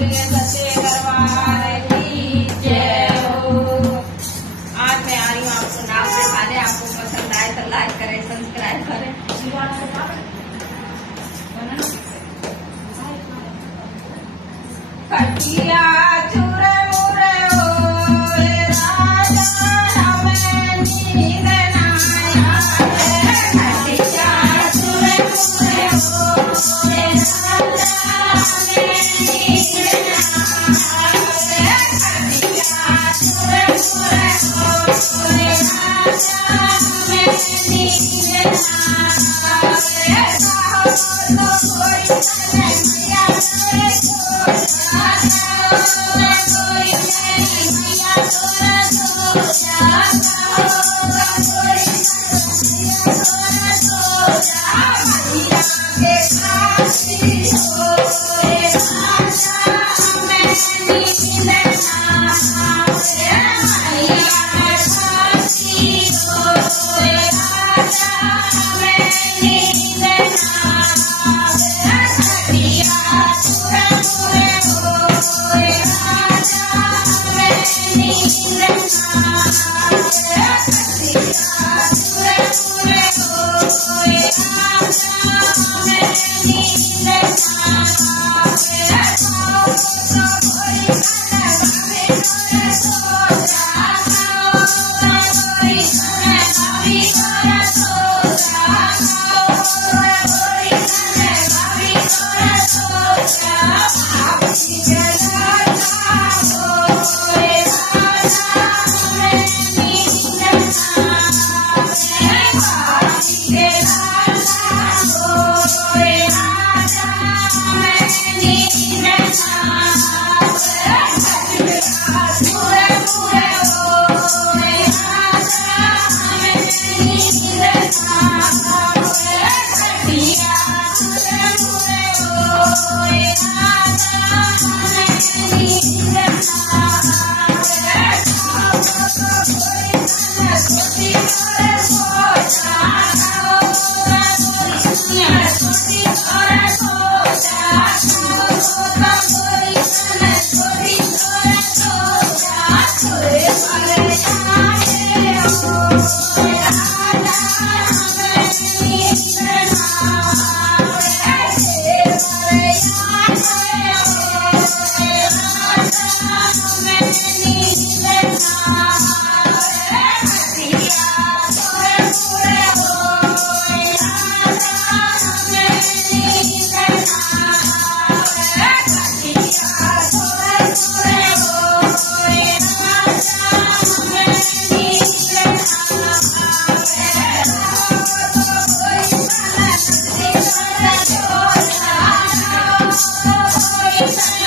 बोलिए सच्चे दरबार की जय हो। आज मैं आ रही हूँ आपको नाम दिखाने। आपको पसंद आए तो लाइक करें, सब्सक्राइब करें। खटिया चूरे मुरे ओए राजा हमें नींद ना आए। खटिया चूरे मुरे ओए राजा हमें नींद ना आए। खटिया चूरे मुरे ओए राजा हमें नींद ना आए। तो कोई मैया Thank you.